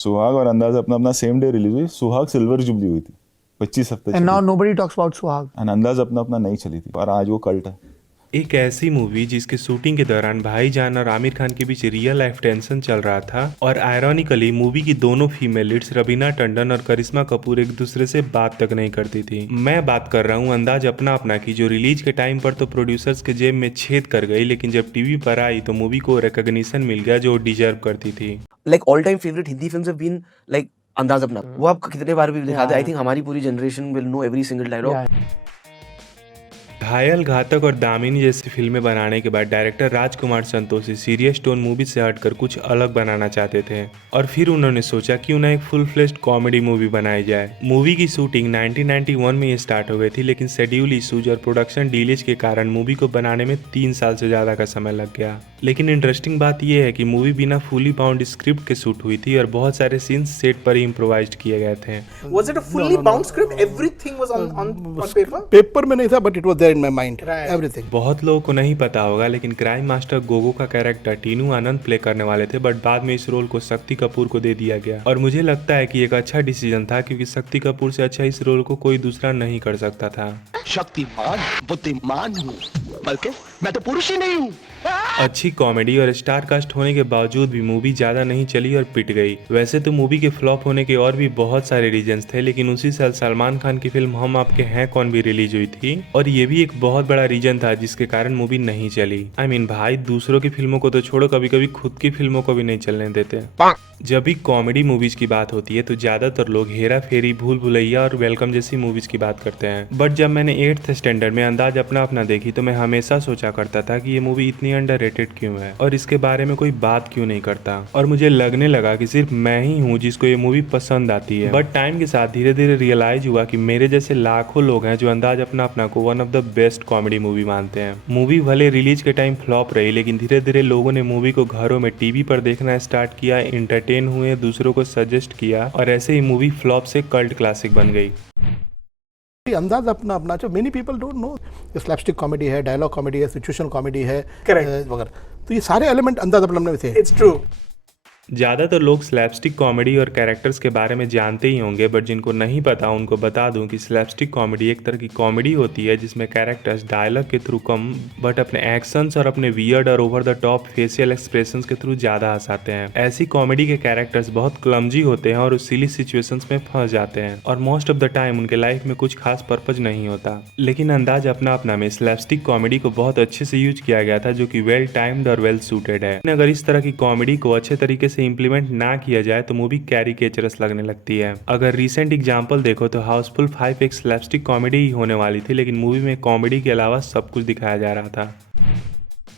सुहाग और अंदाज अपना अपना सेम डे रिलीज हुई। सुहाग सिल्वर जुबली हुई थी, 25 हफ्ते And now nobody talks about Suhag. And अंदाज अपना अपना नहीं चली थी, और आज वो कल्ट है। एक ऐसी मूवी जिसके शूटिंग के दौरान भाईजान और आमिर खान के बीच रियल लाइफ टेंशन चल रहा था, और आयरॉनिकली मूवी की दोनों फीमेल लीड्स रवीना टंडन और करिश्मा कपूर एक दूसरे से बात तक नहीं करती थी। मैं बात कर रहा हूँ अंदाज अपना अपना की, जो रिलीज के टाइम पर तो प्रोड्यूसर्स के जेब में छेद कर गई, लेकिन जब टीवी पर आई तो मूवी को रिकॉग्निशन मिल गया जो डिजर्व करती थी। Like all time favourite Hindi films have been like Andaz Apna. वो आप कितने बार भी दिखा दे, आई थिंक हमारी पूरी generation will know every single dialogue. Ghayal, Ghatak और दामिनी जैसी फिल्में बनाने के बाद director Rajkumar Santoshi serious tone movie से हटकर कुछ अलग बनाना चाहते थे, और फिर उन्होंने सोचा क्यों ना एक फुल फ्लेश्ड कॉमेडी मूवी बनाई जाए। मूवी की शूटिंग 1991 में ये स्टार्ट हो गई थी, लेकिन शेड्यूल इशूज और प्रोडक्शन डिलेज के कारण मूवी को बनाने में 3 साल से ज्यादा का समय लग गया। लेकिन इंटरेस्टिंग बात यह है कि मूवी बिना फुली बाउंड स्क्रिप्ट के शूट हुई थी और बहुत सारे सीन्स सेट पर ही इम्प्रोवाइज किए गए थे। Was it a fully bound script? Everything was on paper? Paper में नहीं था, but it was there in my mind, everything. बहुत लोगों को नहीं पता होगा, लेकिन क्राइम मास्टर गोगो का कैरेक्टर टीनू आनंद प्ले करने वाले थे, बट बाद में इस रोल को शक्ति कपूर को दे दिया गया। और मुझे लगता है कि एक अच्छा डिसीजन था, क्योंकि शक्ति कपूर से अच्छा इस रोल को कोई दूसरा नहीं कर सकता था। शक्तिमान बुद्धिमान हूँ, बल्कि मैं तो पुरुष ही नहीं हूँ। अच्छी कॉमेडी और स्टार कास्ट होने के बावजूद भी मूवी ज्यादा नहीं चली और पिट गई। वैसे तो मूवी के फ्लॉप होने के और भी बहुत सारे रीजंस थे, लेकिन उसी साल सलमान खान की फिल्म हम आपके हैं कौन भी रिलीज हुई थी, और ये भी एक बहुत बड़ा रीजन था जिसके कारण मूवी नहीं चली। I mean, भाई दूसरों की फिल्मों को तो छोड़ो, कभी कभी खुद की फिल्मों को भी नहीं चलने देते। जब भी कॉमेडी मूवीज की बात होती है तो ज्यादातर लोग हेरा फेरी, भूल भुलैया और वेलकम जैसी मूवीज की बात करते हैं, बट जब मैंने 8th स्टैंडर्ड में अंदाज अपना अपना देखी तो मैं हमेशा सोचा करता था कि ये मूवी इतनी अंडररेटेड क्यों है और इसके बारे में कोई बात क्यों नहीं करता, और मुझे लगने लगा कि सिर्फ मैं ही हूँ जिसको ये मूवी पसंद आती है। बट टाइम के साथ धीरे धीरे रियलाइज हुआ कि मेरे जैसे लाखों लोग हैं जो अंदाज अपना अपना को one of the best comedy movie मानते हैं। मूवी भले रिलीज के टाइम फ्लॉप रही, लेकिन धीरे धीरे लोगों ने मूवी को घरों में टीवी पर देखना स्टार्ट किया, एंटरटेन हुए, दूसरों को सजेस्ट किया, और ऐसे ही मूवी फ्लॉप से कल्ट क्लासिक बन गई। अंदाज अपना अपना, जो many people don't know, slapstick comedy है, डायलॉग कॉमेडी है, सिचुएशन कॉमेडी है, वगैरह, तो ये सारे एलिमेंट अंदाज अपना अपना में थे। It's true. ज़्यादातर लोग स्लैपस्टिक कॉमेडी और कैरेक्टर्स के बारे में जानते ही होंगे, बट जिनको नहीं पता उनको बता दूं कि स्लैपस्टिक कॉमेडी एक तरह की कॉमेडी होती है जिसमें कैरेक्टर्स डायलॉग के थ्रू कम बट अपने एक्शंस और अपने वियर्ड और over the top facial expressions के थ्रू ज़्यादा हंसाते हैं। ऐसी कॉमेडी के कैरेक्टर्स बहुत क्लमजी होते हैं और उस सिली सिचुएशंस में फंस जाते हैं, और मोस्ट ऑफ द टाइम उनके लाइफ में कुछ खास पर्पज नहीं होता। लेकिन अंदाज अपना अपना में स्लैपस्टिक कॉमेडी को बहुत अच्छे से यूज किया गया था, जो कि वेल टाइम्ड और वेल सूटेड है। अगर इस तरह की कॉमेडी को अच्छे तरीके से इम्प्लीमेंट ना किया जाए तो मूवी कैरिकेचरस लगने लगती है। अगर रीसेंट एग्जांपल देखो तो हाउसफुल 5 एक स्लैपस्टिक कॉमेडी ही होने वाली थी, लेकिन मूवी में कॉमेडी के अलावा सब कुछ दिखाया जा रहा था।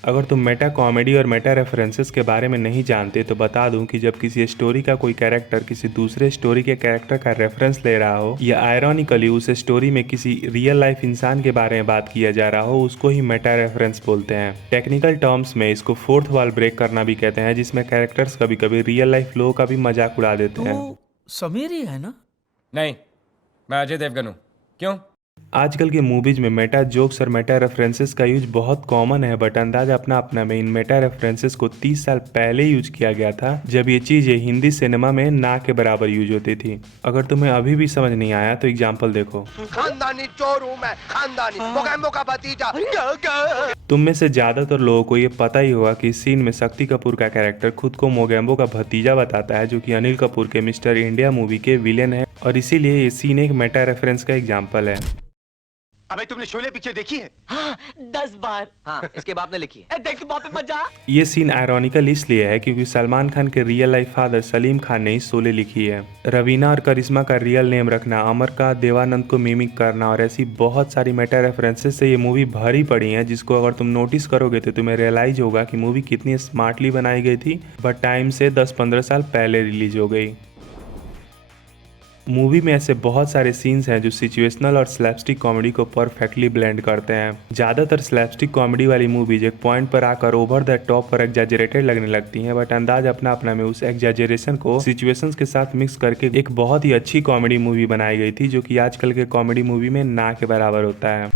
अगर तुम मेटा कॉमेडी और मेटा रेफरेंसेस के बारे में नहीं जानते तो बता दूं कि जब किसी स्टोरी का कोई कैरेक्टर किसी दूसरे स्टोरी के कैरेक्टर का रेफरेंस ले रहा हो, या आयरॉनिकली उस स्टोरी में किसी रियल लाइफ इंसान के बारे में बात किया जा रहा हो, उसको ही मेटा रेफरेंस बोलते हैं। टेक्निकल टर्म्स में इसको फोर्थ वॉल ब्रेक करना भी कहते हैं, जिसमें कैरेक्टर्स कभी कभी रियल लाइफ लोगों का भी मजाक उड़ा देते हैं। समीर ही है ना? नहीं, मैं अजय देवगन हूँ। क्यों? आजकल के मूवीज में मेटा जोक्स और मेटा रेफरेंसेस का यूज बहुत कॉमन है, बट अंदाज अपना अपना में इन मेटा रेफरेंसेस को 30 साल पहले यूज किया गया था, जब ये चीजें हिंदी सिनेमा में ना के बराबर यूज होती थी। अगर तुम्हें अभी भी समझ नहीं आया तो एग्जांपल देखो। खानदानी चोर हूँ मैं, खानदानी मोगैम्बो का भतीजा। तुम में से ज्यादातर लोगों को ये पता ही होगा कि इस सीन में शक्ति कपूर का कैरेक्टर खुद को मोगैम्बो का भतीजा बताता है, जो कि अनिल कपूर के मिस्टर इंडिया मूवी के विलेन है, और इसीलिए ये सीन एक मेटा रेफरेंस का एग्जाम्पल है। अबे तुमने शोले पिक्चर देखी है? हाँ, 10 बार। हाँ, इसके बाप ने लिखी है। देख बाप पे मत जा। ये सीन आयरॉनिकल इसलिए है क्योंकि सलमान खान के real life father Salim Khan ने ही शोले लिखी है। रवीना और करिश्मा का रियल नेम रखना, अमर का देवानंद को मिमिक करना, और ऐसी बहुत सारी मेटा रेफरेंसेस से ये मूवी भरी पड़ी है, जिसको अगर तुम नोटिस करोगे तो तुम्हें रियलाइज होगा कि मूवी कितनी स्मार्टली बनाई गई थी, बट टाइम से 10-15 साल पहले रिलीज हो गई। मूवी में ऐसे बहुत सारे सीन्स हैं जो सिचुएशनल और स्लैपस्टिक कॉमेडी को परफेक्टली ब्लेंड करते हैं। ज़्यादातर स्लैपस्टिक कॉमेडी वाली मूवीज एक पॉइंट पर आकर ओवर द टॉप पर एग्जैजरेटेड लगने लगती हैं, बट अंदाज अपना अपना में उस एग्जैजरेशन को सिचुएशंस के साथ मिक्स करके एक बहुत ही अच्छी कॉमेडी मूवी बनाई गई थी, जो कि आजकल के कॉमेडी मूवी में ना के बराबर होता है।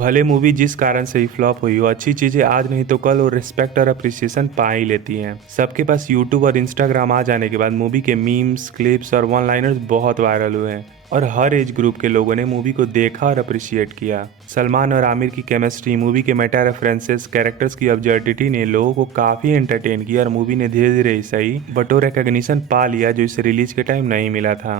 भले मूवी जिस कारण से ही फ्लॉप हुई हो, अच्छी चीजें आज नहीं तो कल और रिस्पेक्ट और अप्रिसिएशन पा ही लेती हैं। सबके पास यूट्यूब और इंस्टाग्राम आ जाने के बाद मूवी के मीम्स, क्लिप्स और वन लाइनर्स बहुत वायरल हुए हैं और हर एज ग्रुप के लोगों ने मूवी को देखा और अप्रिशिएट किया। सलमान और आमिर की केमिस्ट्री, मूवी के मेटा रेफरेंसेस, कैरेक्टर्स की अब्सर्डिटी ने लोगों को काफ़ी एंटरटेन किया और मूवी ने धीरे धीरे ही सही बट रिकॉग्निशन पा लिया जो इसे रिलीज के टाइम नहीं मिला था।